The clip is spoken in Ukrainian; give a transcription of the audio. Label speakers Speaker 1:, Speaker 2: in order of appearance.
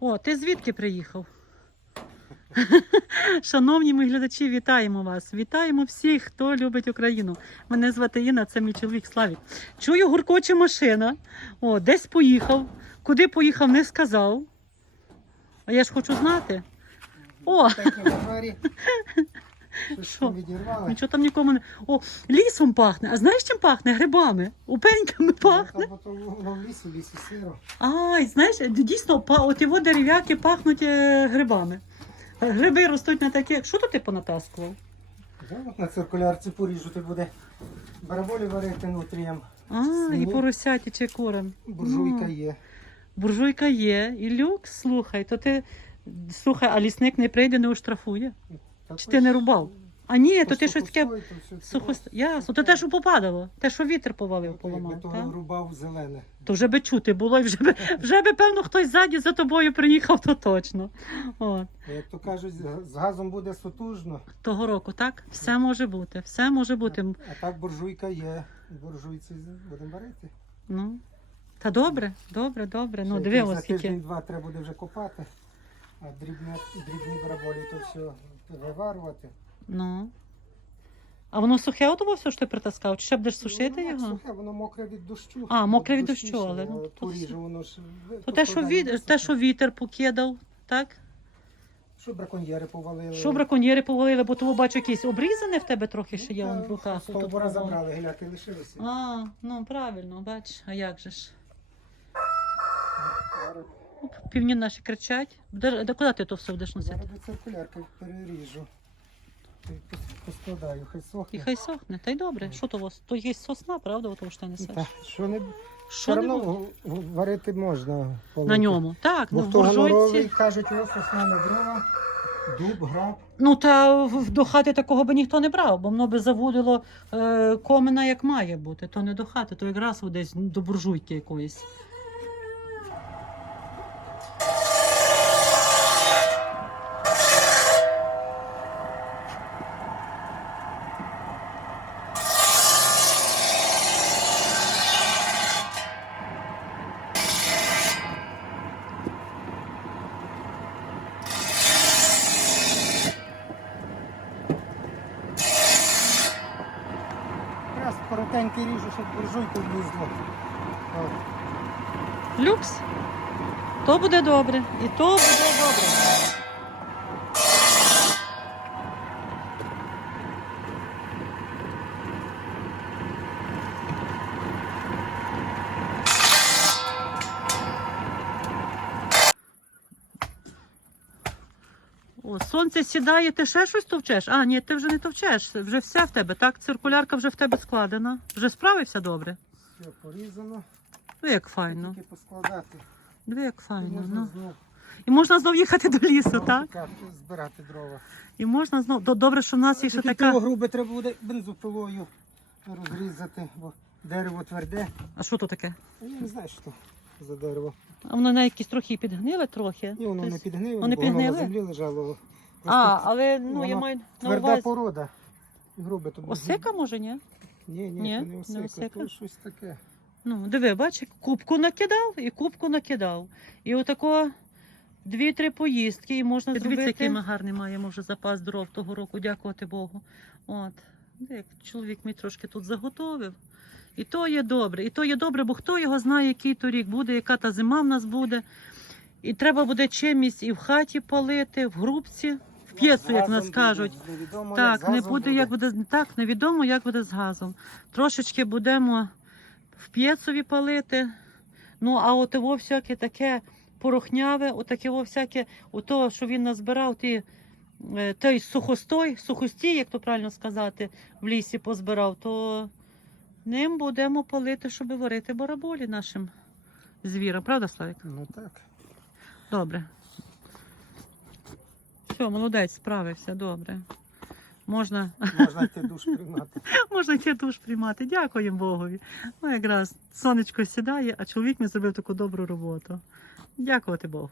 Speaker 1: О, ти звідки приїхав? Шановні мої глядачі, вітаємо вас! Вітаємо всіх, хто любить Україну. Мене звати Інна, це мій чоловік Славік. Чую, гуркоче машина. О, десь поїхав. Куди поїхав, не сказав. А я ж хочу знати. О,
Speaker 2: аварії. Щось
Speaker 1: Що?
Speaker 2: відірвали.
Speaker 1: нічого там нікому не. О, лісом пахне. А знаєш, чим пахне? Грибами. Упеньками пахне.
Speaker 2: Або в лісі, в лісі сиро.
Speaker 1: Ай, знаєш, дійсно, от його дерев'яки пахнуть е, грибами. Гриби ростуть на такі. Що то ти понатаскував?
Speaker 2: От На циркулярці поріжути буде. Бараболі варити нутрієм.
Speaker 1: А, і
Speaker 2: Свині.
Speaker 1: поросяті чи курам.
Speaker 2: Буржуйка
Speaker 1: Ну,
Speaker 2: є.
Speaker 1: Буржуйка є. І люкс, слухай, то ти. Слухай, а лісник не прийде, не оштрафує.
Speaker 2: Так
Speaker 1: Чи ти не рубав? А ні, то ти щось таке.
Speaker 2: сухостой, це
Speaker 1: Ясно, то те, що попадало, те, що вітер повалив, поламав.
Speaker 2: то
Speaker 1: так?
Speaker 2: рубав зелене.
Speaker 1: То вже би чути було, і вже би, вже би, певно, хтось ззаді за тобою приїхав, то точно. От.
Speaker 2: Як то кажуть, з- газом буде сутужно.
Speaker 1: Того року, так? Все може бути, все може бути.
Speaker 2: А так буржуйка є. Буржуйці будемо варити.
Speaker 1: Ну, та добре, добре, добре. Ну, дивимося,
Speaker 2: За тиждень-два треба буде вже копати. А дрібні, дрібні бараболі то все виварувати.
Speaker 1: Ну. А воно сухе от все, що ти притаскав? Чи ще будеш сушити
Speaker 2: Ну,
Speaker 1: його?
Speaker 2: Сухе, воно мокре від дощу.
Speaker 1: А, мокре від
Speaker 2: дощу
Speaker 1: але, ну, то
Speaker 2: поріже, воно ж ви-
Speaker 1: То те, що,
Speaker 2: поскладає
Speaker 1: те, що вітер покидав, так?
Speaker 2: Що браконьєри повалили.
Speaker 1: Що браконьєри повалили, бо того бачу якісь обрізане в тебе трохи ще є
Speaker 2: Ну,
Speaker 1: вон в руках.
Speaker 2: з Стовбура забрали, гляти лишилися.
Speaker 1: А, ну правильно, бач, а як же ж? Півні наші кричать. Де, де куди ти то все будеш носити?
Speaker 2: Зараз до циркулярки переріжу. І пос- Поскладаю, хай
Speaker 1: І
Speaker 2: сохне.
Speaker 1: хай сохне, та й добре. Що то у вас? То є сосна, правда, того що ти несеш?
Speaker 2: Та, що не
Speaker 1: Що
Speaker 2: все
Speaker 1: не
Speaker 2: одно в- в- варити можна. полити.
Speaker 1: на ньому? Так,
Speaker 2: Бо
Speaker 1: ну в
Speaker 2: хто гоноровий,
Speaker 1: буржуйці.
Speaker 2: кажуть, ось основне дрова, дуб, граб.
Speaker 1: Ну та в- до хати такого би ніхто не брав, бо воно би заводило е, комина як має бути. То не до хати, то якраз десь до буржуйки якоїсь.
Speaker 2: Якраз коротенький ріжу, щоб буржуйку влізло.
Speaker 1: Люкс. То буде добре. І то буде добре. О, сонце сідає, ти ще щось товчеш? А, ні, ти вже не товчеш. Вже все в тебе, так? Циркулярка вже в тебе складена. Вже справився добре.
Speaker 2: Все порізано.
Speaker 1: Ну, як файно.
Speaker 2: Тільки поскладати.
Speaker 1: Диви, як
Speaker 2: І
Speaker 1: файно.
Speaker 2: можна
Speaker 1: Ну.
Speaker 2: знов
Speaker 1: І можна знов їхати до лісу,
Speaker 2: знову
Speaker 1: так?
Speaker 2: збирати дрова.
Speaker 1: І можна знов. Добре, що в нас є ще така.
Speaker 2: того грубе треба буде бензопилою розрізати, бо дерево тверде.
Speaker 1: А що то таке?
Speaker 2: Я не знаю, що за дерево.
Speaker 1: А воно на якісь трохи і підгниле трохи.
Speaker 2: Ні, воно не
Speaker 1: Тобто-
Speaker 2: підгнило,
Speaker 1: воно
Speaker 2: бо воно на землі лежало.
Speaker 1: А,
Speaker 2: Просто
Speaker 1: але ну я
Speaker 2: воно
Speaker 1: маю на
Speaker 2: тверда
Speaker 1: увазі.
Speaker 2: порода. Грубе то
Speaker 1: Осика, може, ні?
Speaker 2: Ні, ні,
Speaker 1: Ні,
Speaker 2: то
Speaker 1: не
Speaker 2: не осика,
Speaker 1: осика.
Speaker 2: то щось таке.
Speaker 1: Ну, диви, бач, кубку накидав і кубку накидав. І отако дві-три поїздки, і можна
Speaker 2: Дивіться,
Speaker 1: зробити.
Speaker 2: який
Speaker 1: який ми гарний маємо вже запас дров того року, дякувати Богу. От. Як чоловік мій трошки тут заготовив. І то є добре, і то є добре, бо хто його знає, який то рік буде, яка та зима в нас буде. І треба буде чимось і в хаті палити, в грубці, в п'єсу, як нас кажуть. Так, не буде, як буде так, невідомо, як буде з газом. Трошечки будемо в п'єцові палити. Ну, а от всяке таке порохняве, отаке во всяке, ото, що він назбирав, ті, той сухостой, сухостій, як то правильно сказати, в лісі позбирав, то ним будемо палити, щоб варити бараболі нашим звірам. Правда, Славік?
Speaker 2: Ну так.
Speaker 1: Добре. Все, молодець, справився, добре. Можна,
Speaker 2: Можна йти душ приймати.
Speaker 1: можна йти душ приймати. Дякуємо Богові. Ну, якраз сонечко сідає, а чоловік мені зробив таку добру роботу. Дякувати Богу.